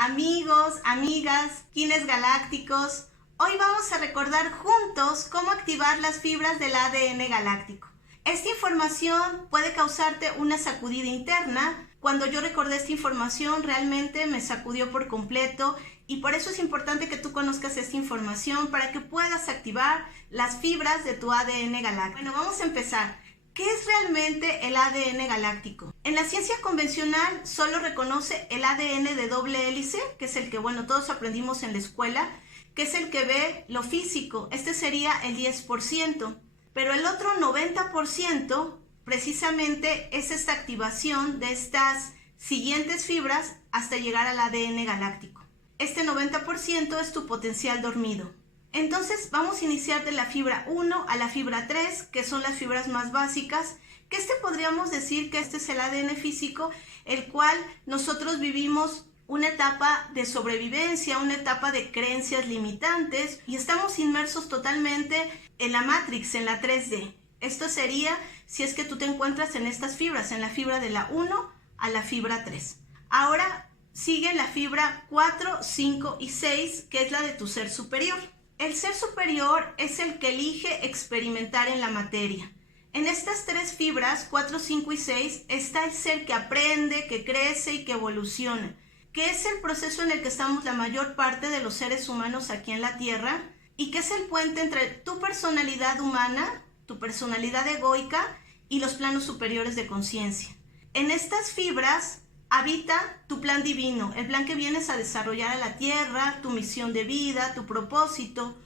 Amigos, amigas, kines galácticos, hoy vamos a recordar juntos cómo activar las fibras del ADN galáctico. Esta información puede causarte una sacudida interna. Cuando yo recordé esta información realmente me sacudió por completo y por eso es importante que tú conozcas esta información para que puedas activar las fibras de tu ADN galáctico. Bueno, vamos a empezar. ¿Qué es realmente el ADN galáctico? En la ciencia convencional solo reconoce el ADN de doble hélice, que es el que, todos aprendimos en la escuela, que es el que ve lo físico. Este sería el 10%, pero el otro 90% precisamente es esta activación de estas siguientes fibras hasta llegar al ADN galáctico. Este 90% es tu potencial dormido. Entonces vamos a iniciar de la fibra 1 a la fibra 3, que son las fibras más básicas, que podríamos decir que este es el ADN físico, el cual nosotros vivimos una etapa de sobrevivencia, una etapa de creencias limitantes y estamos inmersos totalmente en la Matrix, en la 3D. Esto sería si es que tú te encuentras en estas fibras, en la fibra de la 1 a la fibra 3. Ahora sigue la fibra 4, 5 y 6, que es la de tu ser superior. El ser superior es el que elige experimentar en la materia. En estas tres fibras, 4, 5 y 6, está el ser que aprende, que crece y que evoluciona, que es el proceso en el que estamos la mayor parte de los seres humanos aquí en la Tierra y que es el puente entre tu personalidad humana, tu personalidad egoica y los planos superiores de conciencia. En estas fibras habita tu plan divino, el plan que vienes a desarrollar a la Tierra, tu misión de vida, tu propósito.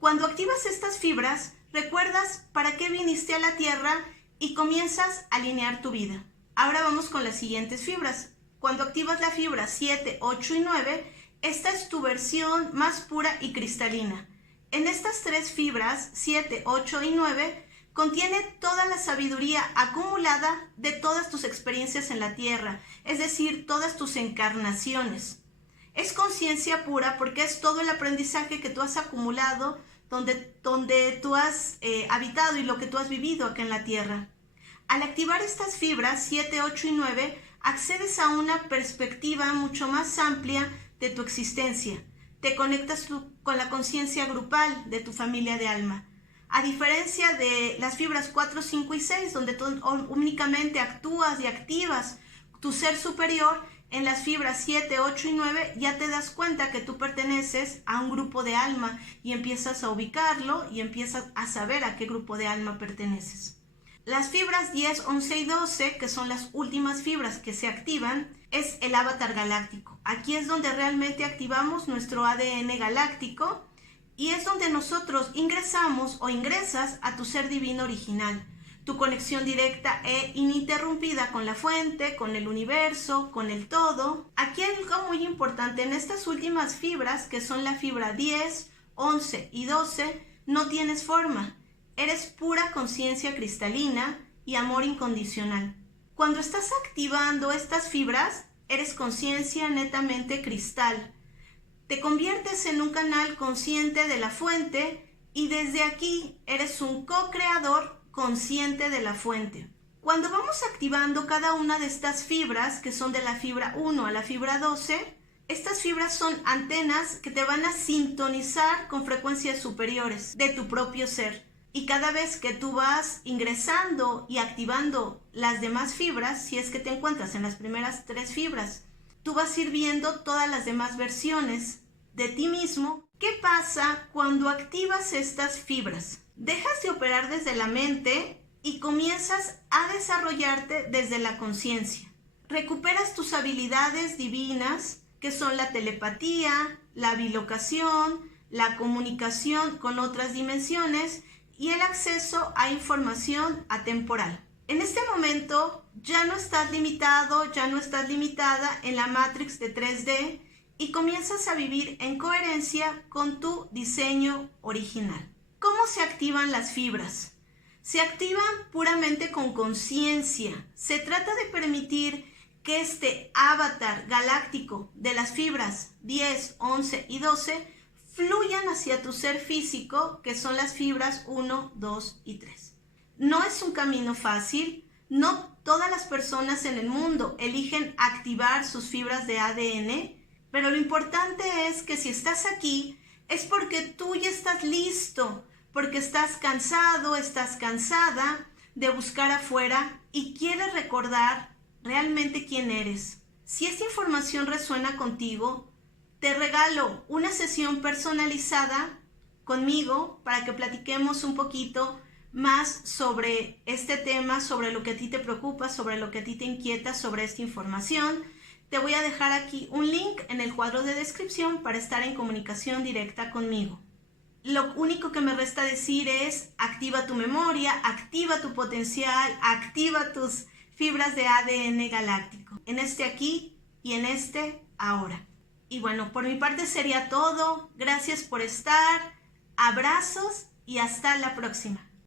Cuando activas estas fibras, recuerdas para qué viniste a la Tierra y comienzas a alinear tu vida. Ahora vamos con las siguientes fibras. Cuando activas la fibra 7, 8 y 9, esta es tu versión más pura y cristalina. En estas tres fibras, 7, 8 y 9, contiene toda la sabiduría acumulada de todas tus experiencias en la Tierra, es decir, todas tus encarnaciones. Es conciencia pura porque es todo el aprendizaje que tú has acumulado, donde tú has habitado y lo que tú has vivido acá en la Tierra. Al activar estas fibras 7, 8 y 9, accedes a una perspectiva mucho más amplia de tu existencia. Te conectas con la conciencia grupal de tu familia de alma. A diferencia de las fibras 4, 5 y 6, donde tú únicamente actúas y activas tu ser superior, en las fibras 7, 8 y 9 ya te das cuenta que tú perteneces a un grupo de alma y empiezas a ubicarlo y empiezas a saber a qué grupo de alma perteneces. Las fibras 10, 11 y 12, que son las últimas fibras que se activan, es el avatar galáctico. Aquí es donde realmente activamos nuestro ADN galáctico y es donde nosotros ingresamos o ingresas a tu ser divino original, tu conexión directa e ininterrumpida con la fuente, con el universo, con el todo. Aquí hay algo muy importante, en estas últimas fibras, que son la fibra 10, 11 y 12, no tienes forma. Eres pura conciencia cristalina y amor incondicional. Cuando estás activando estas fibras, eres conciencia netamente cristal. Te conviertes en un canal consciente de la fuente y desde aquí eres un co-creador consciente de la fuente. Cuando vamos activando cada una de estas fibras, que son de la fibra 1 a la fibra 12, estas fibras son antenas que te van a sintonizar con frecuencias superiores de tu propio ser. Y cada vez que tú vas ingresando y activando las demás fibras, si es que te encuentras en las primeras tres fibras, tú vas a ir viendo todas las demás versiones de ti mismo. ¿Qué pasa cuando activas estas fibras? Dejas de operar desde la mente y comienzas a desarrollarte desde la conciencia. Recuperas tus habilidades divinas, que son la telepatía, la bilocación, la comunicación con otras dimensiones y el acceso a información atemporal. En este momento ya no estás limitado, ya no estás limitada en la Matrix de 3D y comienzas a vivir en coherencia con tu diseño original. ¿Cómo se activan las fibras? Se activan puramente con conciencia. Se trata de permitir que este avatar galáctico de las fibras 10, 11 y 12 fluyan hacia tu ser físico, que son las fibras 1, 2 y 3. No es un camino fácil, no todas las personas en el mundo eligen activar sus fibras de ADN Pero lo importante es que si estás aquí es porque tú ya estás listo, porque estás cansado, estás cansada de buscar afuera y quieres recordar realmente quién eres. Si esta información resuena contigo, te regalo una sesión personalizada conmigo para que platiquemos un poquito más sobre este tema, sobre lo que a ti te preocupa, sobre lo que a ti te inquieta, sobre esta información. Te voy a dejar aquí un link en el cuadro de descripción para estar en comunicación directa conmigo. Lo único que me resta decir es: activa tu memoria, activa tu potencial, activa tus fibras de ADN galáctico, en este aquí y en este ahora. Y bueno, por mi parte sería todo. Gracias por estar. Abrazos y hasta la próxima.